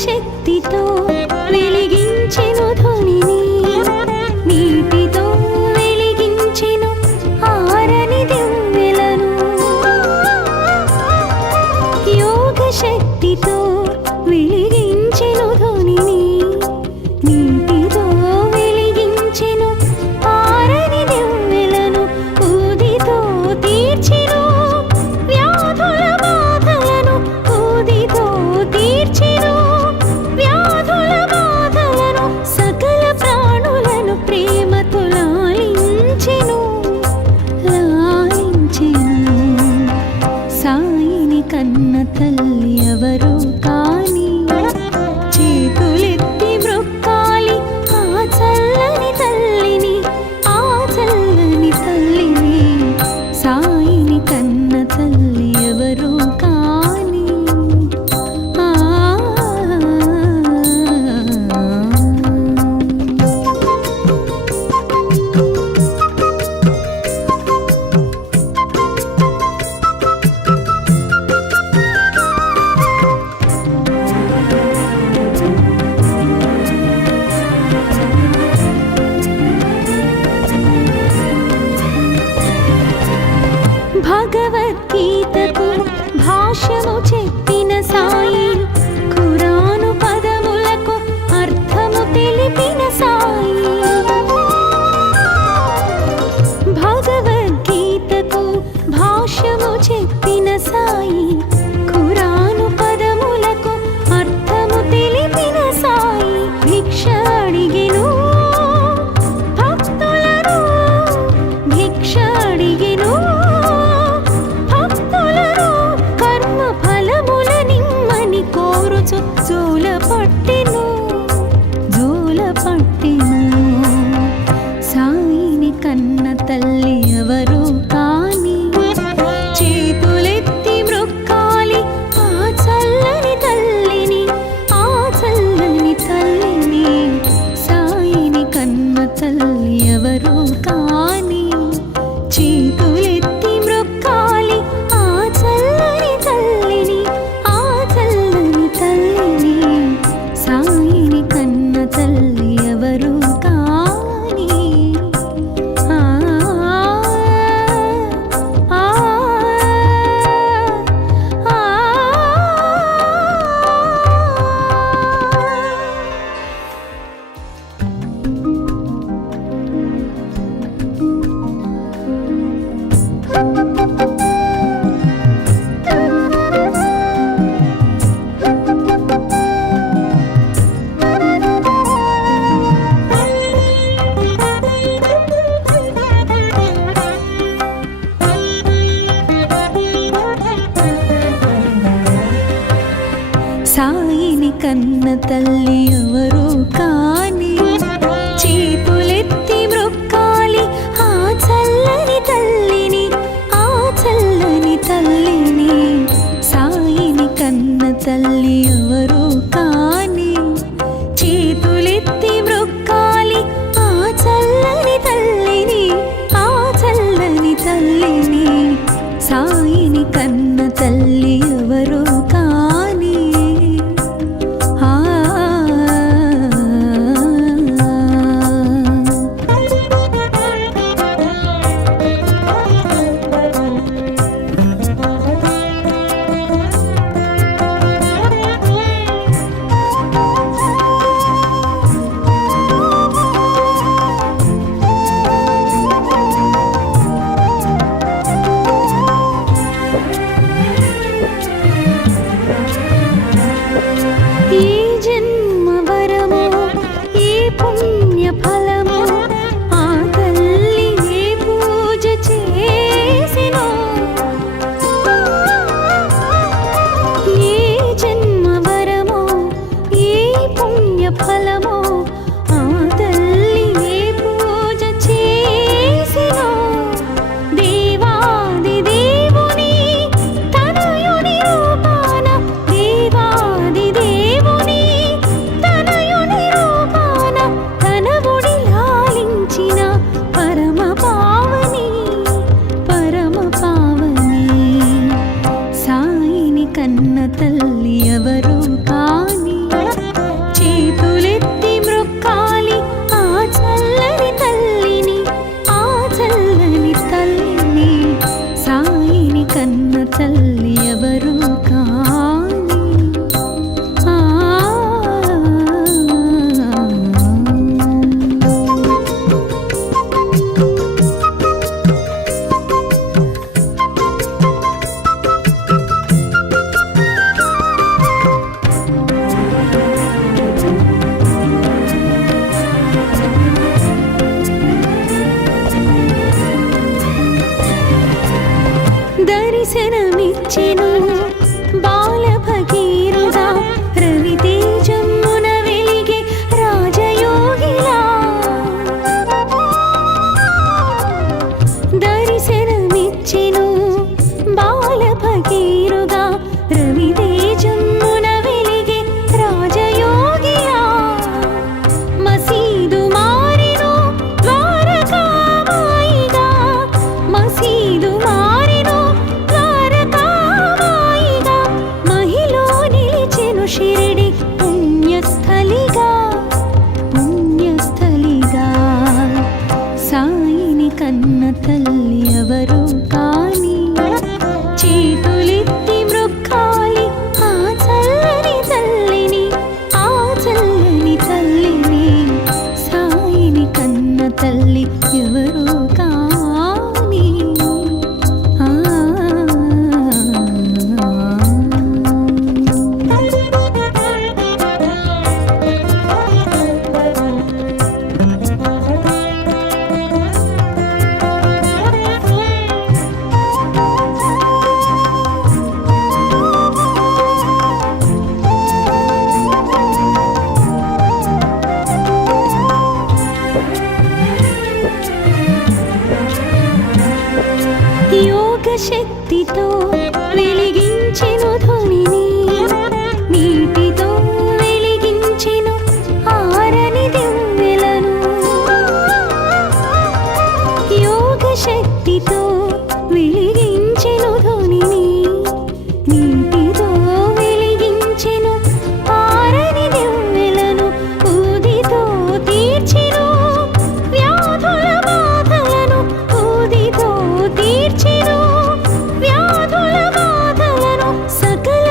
శక్తితో వెలిగించెను ధ్వనిని, నీటితో వెలిగించెను ఆరని దివ్వెలను. యోగ శక్తితో వెలిగించెను ధ్వనిని, నీటితో వెలిగించెను ఆరని దివ్వెలను. ఊదితో తీర్చెను వ్యాధుల బాధలను, ఊదితో తీర్చెను వ్యాధుల బాధలను. సకల ప్రాణులను ప్రేమతో లాలించెను, లాలించెను. సాయిని కన్న తల్లి ఎవరు కాని, చేతులెత్తి మ్రొక్కాలి ఆ చల్లని తల్లిని, ఆ చల్లని తల్లిని. సాయిని కన్న తల్లి ఎవరు కాని. భగవద్గీతకు భాష్యము చెప్పిన సాయి, ఖురాను పదములకు అర్థము తెలిపిన సాయి. భగవద్గీతకు భాష్యము చెప్పిన సాయి, ఖురాను పదములకు అర్థము తెలిపిన సాయి. భిక్ష అడిగెను భక్తులను, భిక్ష అడిగెను భక్తులను. కర్మ ఫలముల నిమ్మని కోరుచు జోల పట్టెను, జోల పట్టెను. సాయిని కన్న తల్లి ఎవరు కాని, చేతులెత్తి మ్రొక్కాలి ఆ చల్లని తల్లిని, ఆ చల్లని తల్లిని. సాయిని కన్న తల్లి ఎవరు కాని, చేతులెత్తి మ్రొక్కాలి ఆ చల్లని తల్లిని, ఆ చల్లని తల్లిని. సాయిని కన్న తల్లి ఎవరు కాని. ఆ ఆ ఆ సాయిని కన్న తల్లి ఎవరు కాని, చేతులెత్తి మ్రొక్కాలి ఆ చల్లని తల్లిని, ఆ చల్లని తల్లిని. సాయిని కన్న తల్లి ఎవరు కాని, చేతులెత్తి మ్రొక్కాలి ఆ చల్లని తల్లిని, ఆ చల్లని తల్లిని. సాయిని కన్న తల్లి ఎవరు కాని. ఆ కన్న తల్లి ఎవరు కాని దర్శనమిచ్చెను బాల భగీరథ రవితేజమున వెలిగే రాజయోగిలా దర్శనమిచ్చెను బాల భగీరథ రవితేజమున వెలిగే రాజయోగిలా మసీదు మారెను ద్వారకామాయిగా మసీదు మారెను ద్వారకామాయిగా మహిలో నిలిచెను షిరిడి పుణ్యస్థలిగా పుణ్యస్థలిగా సాయిని కన్న తల్లి ఎవరు కాని చేతులెత్తి మ్రొక్కాలి ఆ చల్లని తల్లిని ఆ చల్లని తల్లిని సాయిని కన్న తల్లి ఎవరు కాని యోగ శక్తితో వెలిగించెను ధ్వనిని నీటితో వెలిగించెను ఆరని దివ్వెలను యోగ శక్తితో వెలిగించెను ధ్వనిని నీటితో వెలిగించెను ఆరని దివ్వెలను ఊదితో తీర్చెను వ్యాధుల బాధలను ఊదితో తీర్చెను వ్యాధుల బాధలను సకల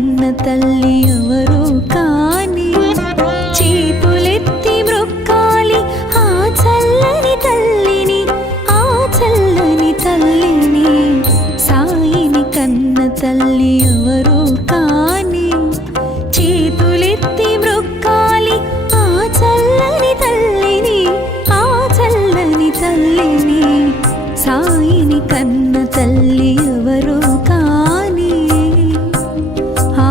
కన్న తల్లి ఎవరు కాని చేతులెత్తి మ్రొక్కాలి ఆ చల్లని తల్లిని, ఆ చల్లని తల్లిని. సాయిని కన్న తల్లి ఎవరు కాని చేతులెత్తి మ్రొక్కాలి ఆ చల్లని తల్లిని, ఆ చల్లని తల్లిని. సాయిని కన్న తల్లి ఎవరు కాని ఆ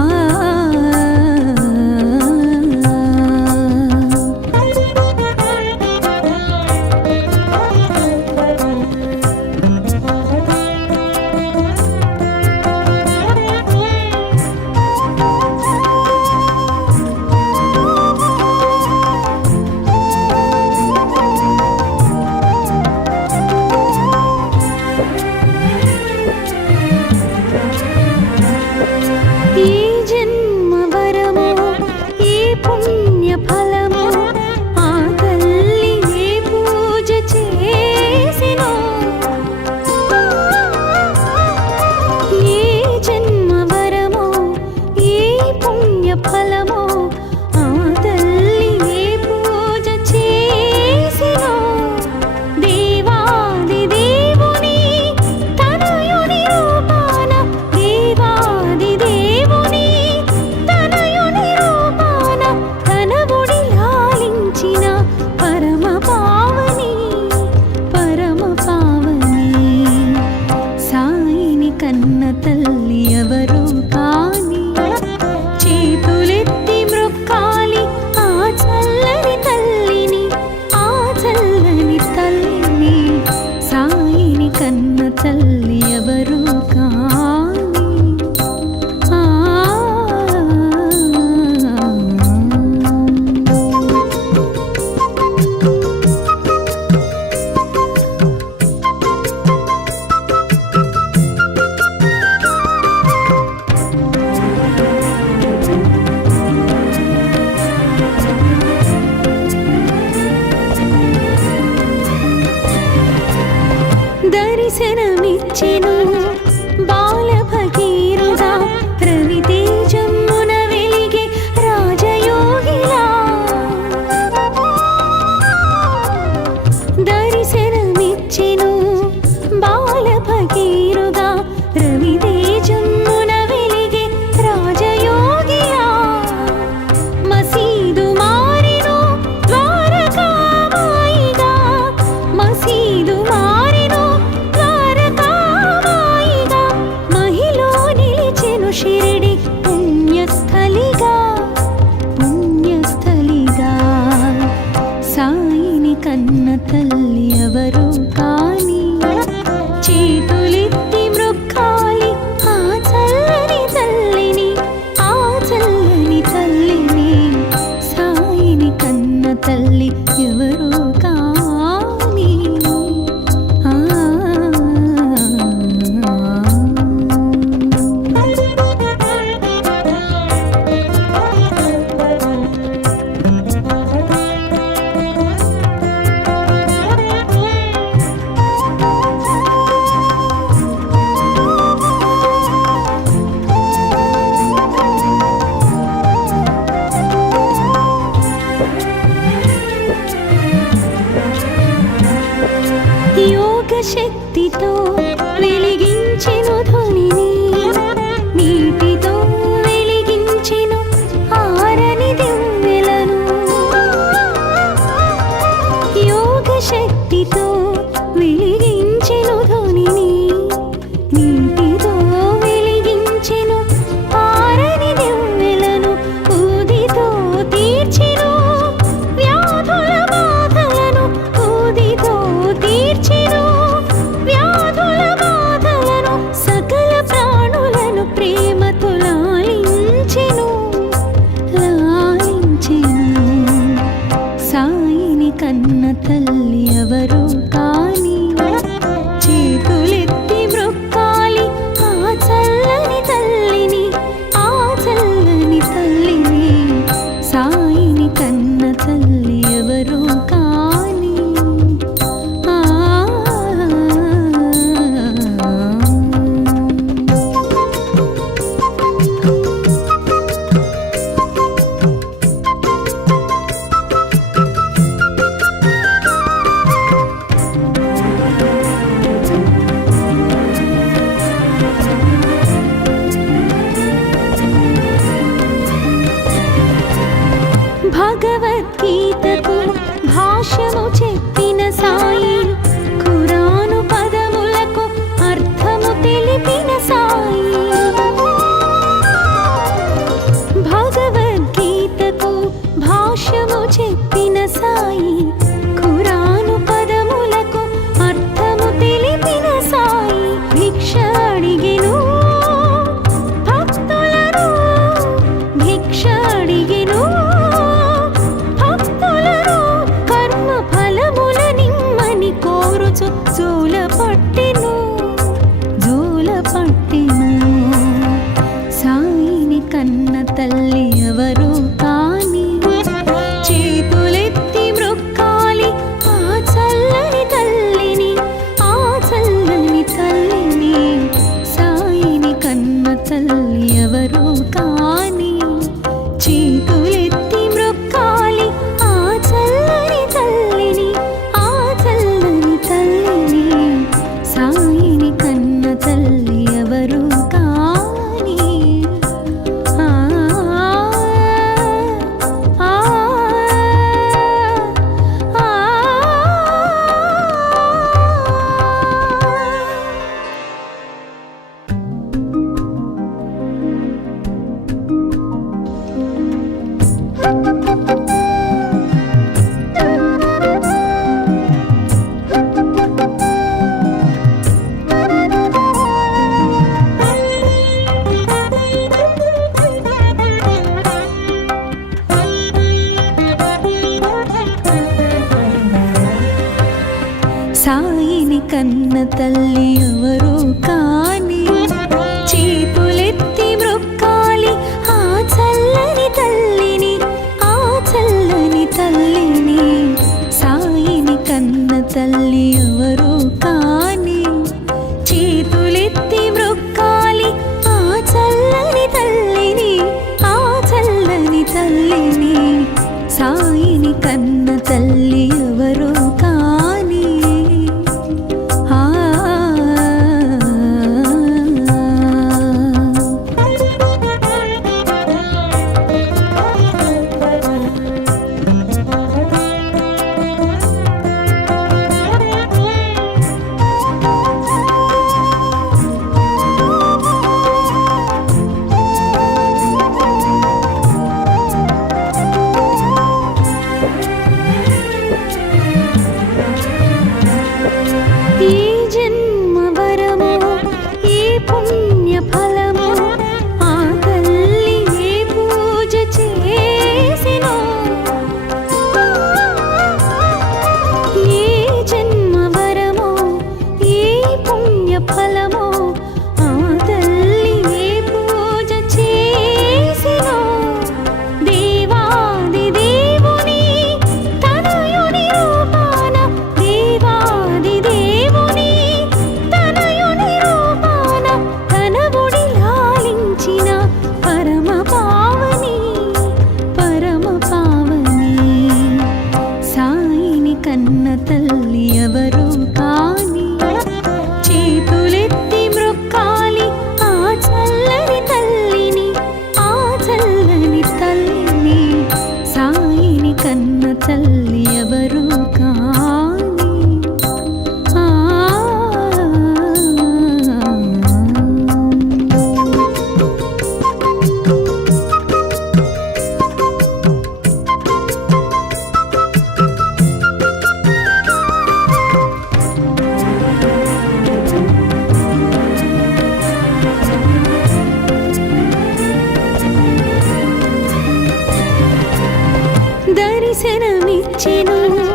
దర్శనమిచ్చెను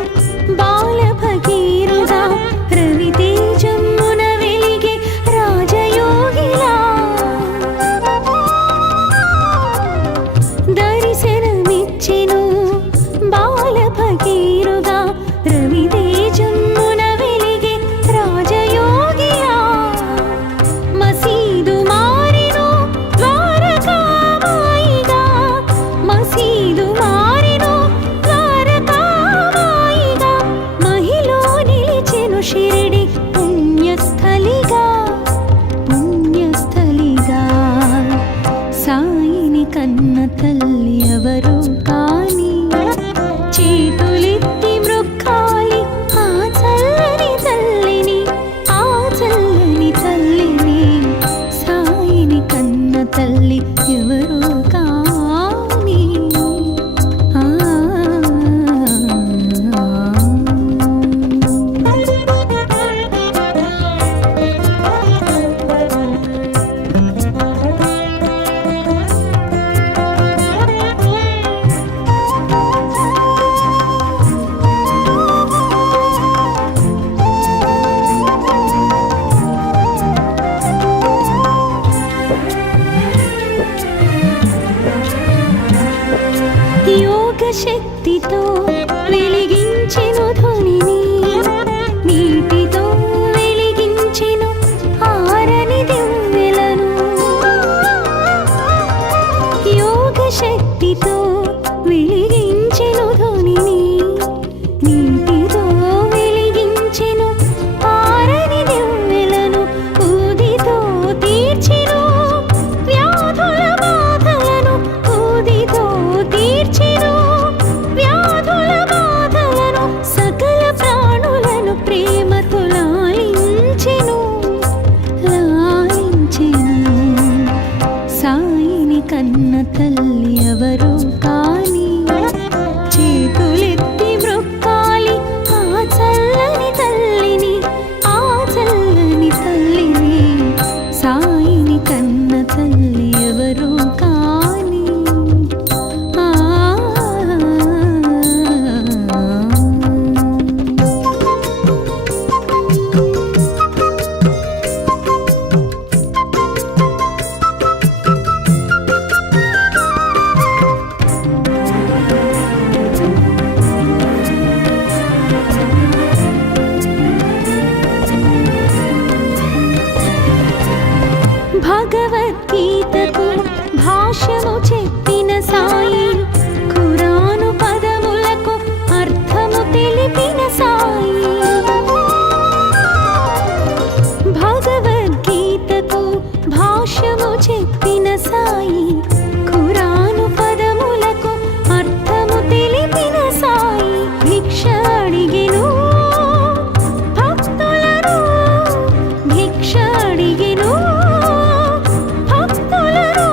బాల భగీరుగా రవితేజమున వెలిగే రాజయోగిలా దర్శనమిచ్చెను బాల భగీరుగా రవితేజమున వెలిగే రాజయోగిలా మసీదు మారెను ద్వారకామాయిగా మసీదు మారెను ద్వారకామాయిగా మహిలో నిలిచెను షిరిడి పుణ్యస్థలిగా పుణ్యస్థలిగా సాయిని కన్న తల్లి ఎవరు కాని చేతులెత్తి మృక్కాలి ఆ చల్లని తల్లిని ఆ చల్లని తల్లిని సాయిని కన్న తల్లి ఎవరు కాని యోగ శక్తితో వెలిగించెను ధ్వనిని నీటితో వెలిగించెను ఆరని దివ్వెలను యోగ శక్తితో వెలిగించెను ధ్వనిని నీటితో వెలిగించెను ఆరని దివ్వెలను ఊదితో తీర్చెను వ్యాధుల బాధలను ఊదితో తీర్చెను వ్యాధుల బాధలను సకల ప్రాణులను ప్రేమతో లాలించెను లాలించెను సాయిని కన్న తల్లి ఎవరు కాని చేతులెత్తి మృక్కాలి ఆ చల్లని తల్లిని ఆ చల్లని తల్లిని సాయిని కన్న తల్లి ఎవరు కాని భగవద్గీతకు భాష్యము చెప్పిన సాయి ఖురాను పదములకు అర్థము తెలిపిన సాయి భగవద్గీతకు భాష్యము చెప్పిన సాయి ఖురాను పదములకు అర్థము తెలిపిన సాయి భిక్ష అడిగెను భక్తులను భిక్ష అడిగెను భక్తులను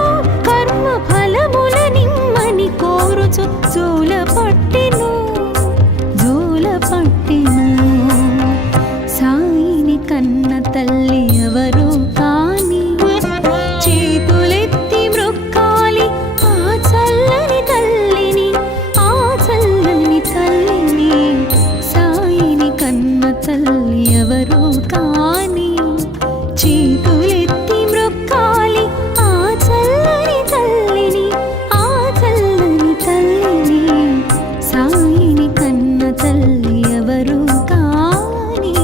కర్మ ఫలముల నిమ్మని కోరుచు జోల పట్టెను సాయిని కన్న తల్లి ఎవరు కాని చేతులెత్తి మృక్కాలి ఆ చల్లని తల్లిని ఆ చల్లని తల్లిని సాయిని కన్న తల్లి ఎవరు కాని చేతులెత్తి మృక్కాలి ఆ చల్లని తల్లిని ఆ చల్లని తల్లిని సాయిని కన్న తల్లి ఎవరు కాని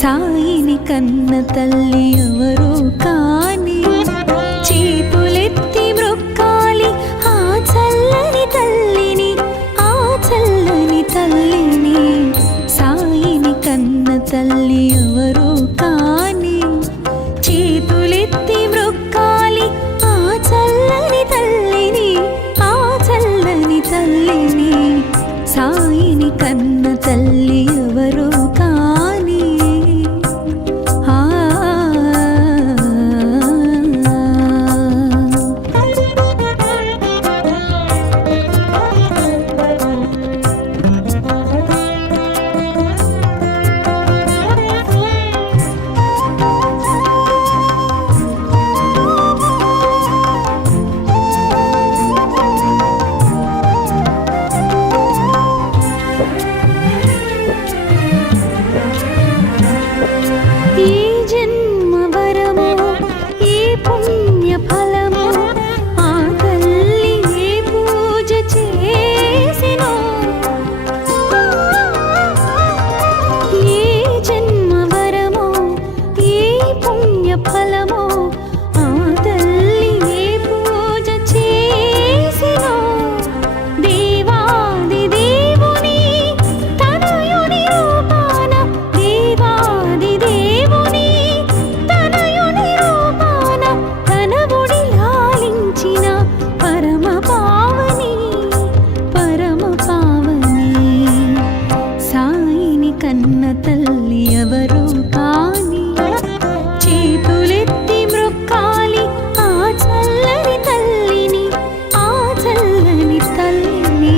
సాయిని కన్న తల్లి ఎవరు కాని చేతులెత్తి మృక్కాలి ఆ చల్లని తల్లిని ఆ చల్లని తల్లిని సాయిని కన్న తల్లి ఎవరు కాని చేతులెత్తి కన్న తల్లి ఎవరు కాని చేతులెత్తి మ్రొక్కాలి ఆ చల్లని తల్లిని, ఆ చల్లని తల్లిని.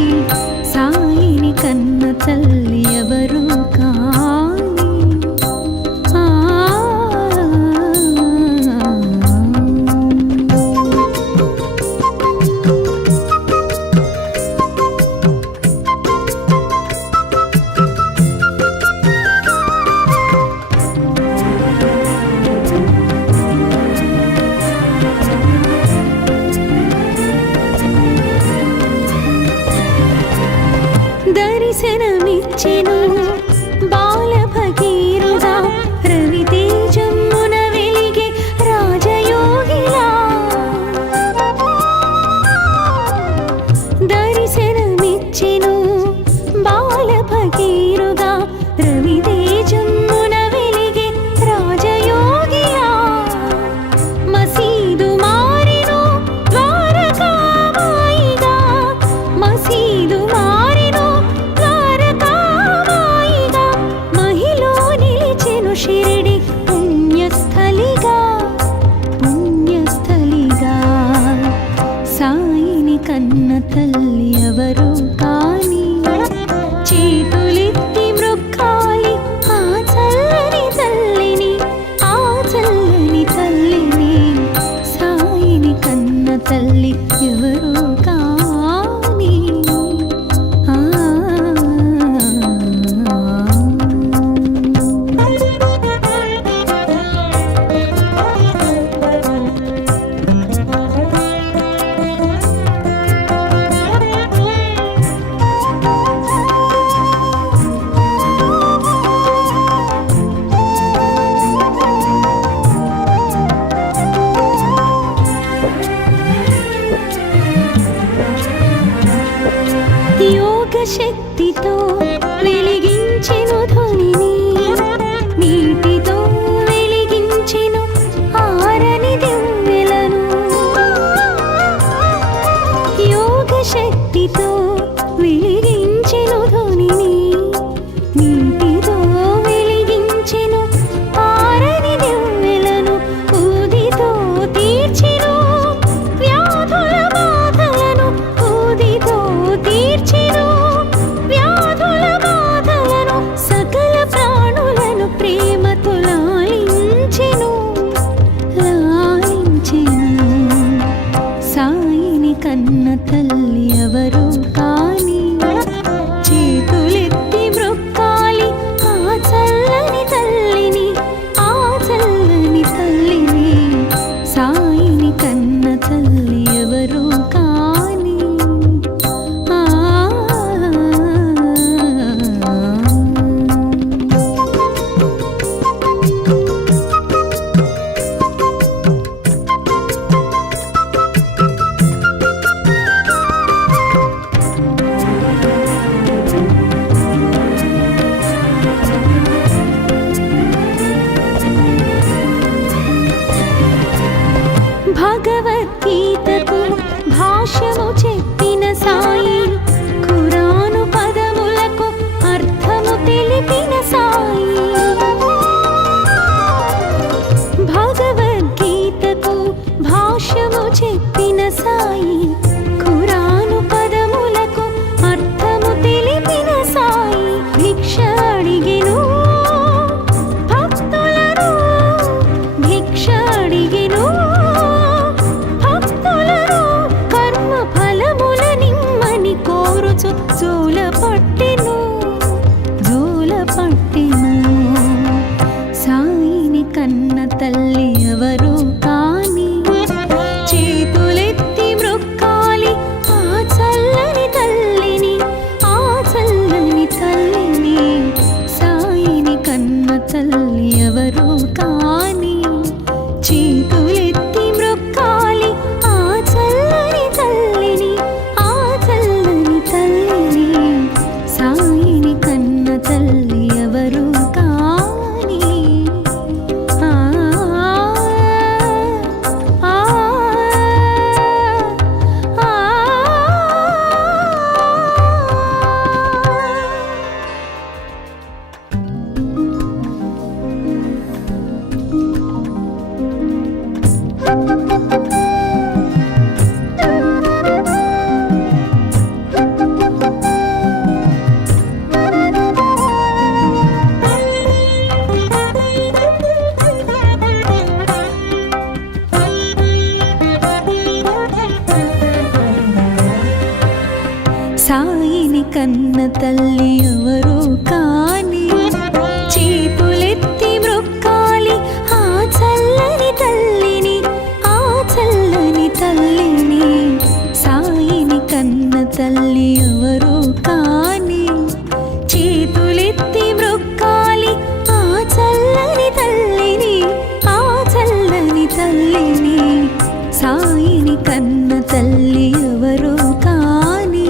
సాయిని కన్న తల్లి ఎవరు కాని ఆ తల్లి ఎవరు కాని చేతులెత్తి మ్రొక్కాలి ఆ చల్లని తల్లిని, ఆ చల్లని తల్లిని. సాయిని కన్న తల్లి ఎవరు కాని చేతులెత్తి మ్రొక్కాలి ఆ చల్లని తల్లిని, ఆ చల్లని తల్లిని. సాయిని కన్న తల్లి ఎవరు కాని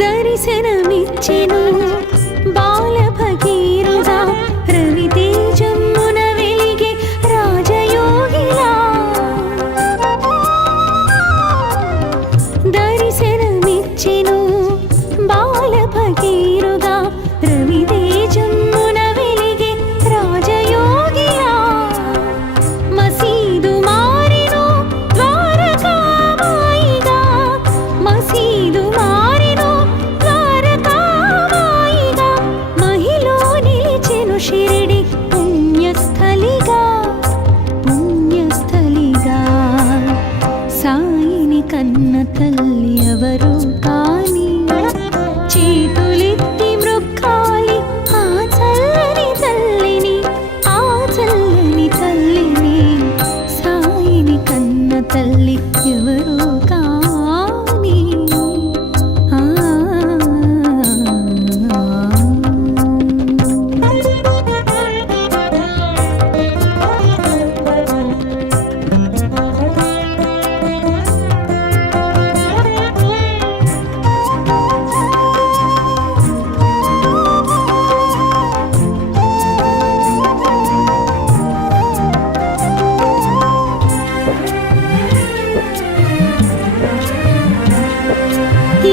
దర్శనమిచ్చెను బాల భగీరథ రవితేజమున వెలిగే రాజయోగిలా. దర్శనమిచ్చెను బాల భగీరథ రవితేజమున వెలిగే రాజయోగిలా. మసీదు మారెను ద్వారకామాయిగా, మసీదు మారెను ద్వారకామాయిగా. మహిలో నిలిచెను షిరిడి పుణ్యస్థలిగా, పుణ్యస్థలిగా. సాయిని కన్న తల్లి ఎవరు కాని చేతులెత్తి మ్రొక్కాలి ఆ చల్లని తల్లిని, ఆ చల్లని తల్లిని. సాయిని కన్న తల్లి ఎవరు కాని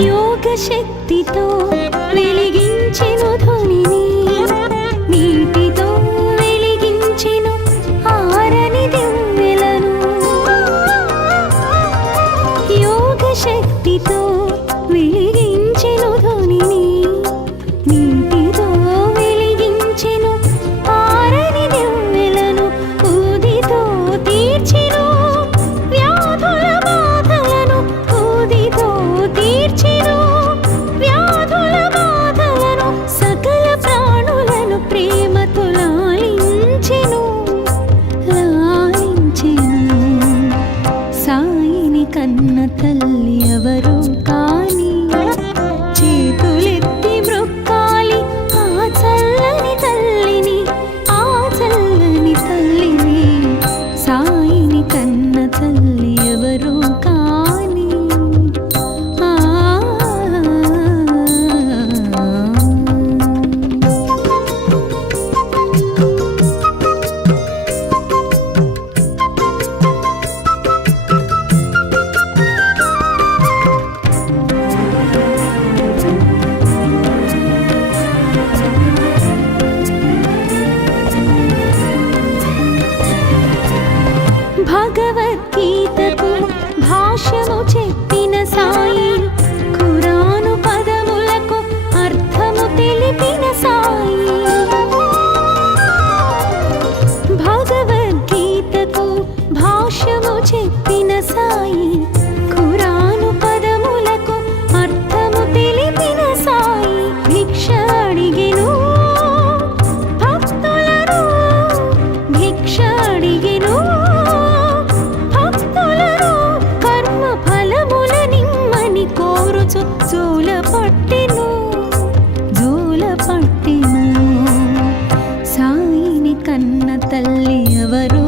యోగ శక్తితో వెలిగించెను ధ్వనిని, నీటితో వెలిగించెను ఆరని దివ్వెలను. యోగ శక్తితో వెలిగించెను ధ్వనిని, నీటితో వెలిగించెను ఆరని దివ్వెలను. ఊదితో తీర్చెను వ్యాధుల బాధలను, ఊదితో తీర్చెను వ్యాధుల బాధలను. సకల ప్రాణులను ప్రేమతో లాలించెను, లాలించెను. సాయిని కన్న తల్లి ఎవరు కాని చేతులెత్తి మ్రొక్కాలి ఆ చల్లని తల్లిని, ఆ చల్లని తల్లిని. సాయిని కన్న తల్లి ఎవరు కాని భగవద్గీతకు భాష్యము చెప్పిన సాయి, ఖురాను పదములకు అర్థము తెలిపిన సాయి. భగవద్గీతకు భాష్యము చెప్పిన సాయి, ఖురాను పదములకు అర్థము తెలిపిన సాయి. భిక్ష అడిగెను భక్తులను, భిక్ష అడిగెను భక్తులను, కర్మ ఫలముల నిమ్మని కోరుచు జోల పట్టెను, జోల పట్టెను. సాయిని కన్న తల్లి ఎవరు